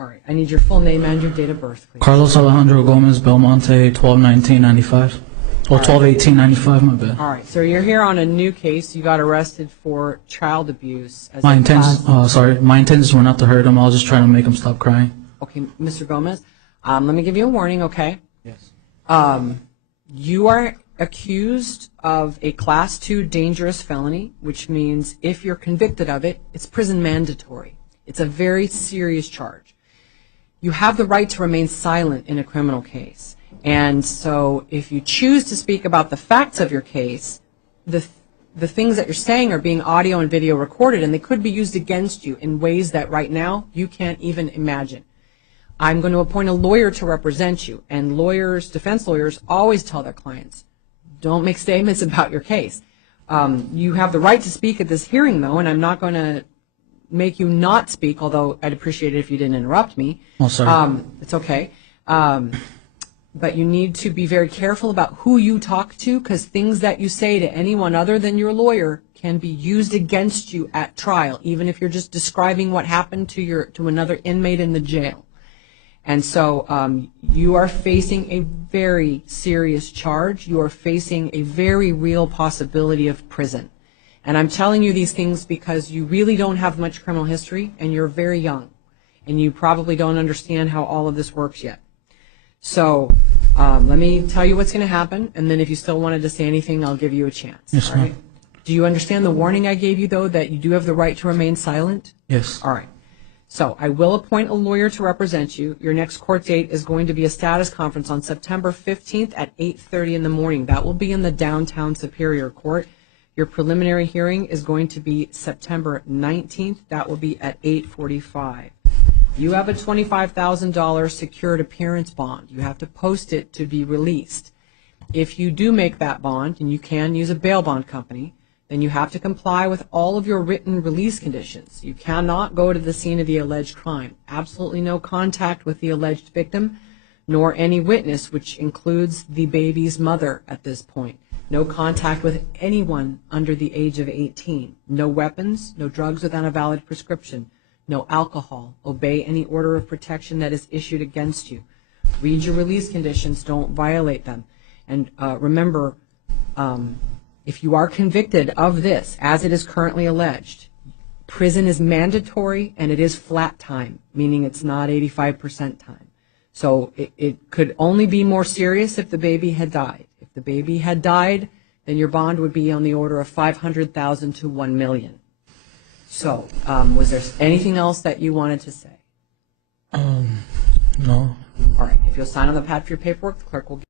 All right. I need your full name and your date of birth, please. Carlos Alejandro Gomez, Belmonte, 12/19/95. Or 12/18/95, my bad. All right. So you're here on a new case. You got arrested for child abuse. As My a intentions were not to hurt him. I was just trying to make him stop crying. Okay, Mr. Gomez, let me give you a warning, okay? Yes. You are accused of a Class 2 dangerous felony, which means if you're convicted of it, it's prison mandatory. It's a very serious charge. You have the right to remain silent in a criminal case. And so if you choose to speak about the facts of your case, the things that you're saying are being audio and video recorded, and they could be used against you in ways that right now you can't even imagine. I'm going to appoint a lawyer to represent you, and lawyers, defense lawyers, always tell their clients, don't make statements about your case. You have the right to speak at this hearing, though, and I'm not going to make you not speak, although I'd appreciate it if you didn't interrupt me. Oh, sorry. It's okay. But you need to be very careful about who you talk to, because things that you say to anyone other than your lawyer can be used against you at trial, even if you're just describing what happened to another inmate in the jail. And so you are facing a very serious charge. You are facing a very real possibility of prison. And I'm telling you these things because you really don't have much criminal history, and you're very young, and you probably don't understand how all of this works yet. So let me tell you what's going to happen, and then if you still wanted to say anything, I'll give you a chance. Yes, ma'am. Do you understand the warning I gave you, though, that you do have the right to remain silent? Yes. All right. So I will appoint a lawyer to represent you. Your next court date is going to be a status conference on September 15th at 8:30 in the morning. That will be in the downtown Superior Court. Your preliminary hearing is going to be September 19th. That will be at 8:45. You have a $25,000 secured appearance bond. You have to post it to be released. If you do make that bond, and you can use a bail bond company, then you have to comply with all of your written release conditions. You cannot go to the scene of the alleged crime. Absolutely no contact with the alleged victim, nor any witness, which includes the baby's mother at this point. No contact with anyone under the age of 18. No weapons, no drugs without a valid prescription. No alcohol. Obey any order of protection that is issued against you. Read your release conditions. Don't violate them. And remember, if you are convicted of this, as it is currently alleged, prison is mandatory and it is flat time, meaning it's not 85% time. So it could only be more serious if the baby had died. If the baby had died, then your bond would be on the order of $500,000 to $1 million. So, was there anything else that you wanted to say? No. All right. If you'll sign on the pad for your paperwork, the clerk will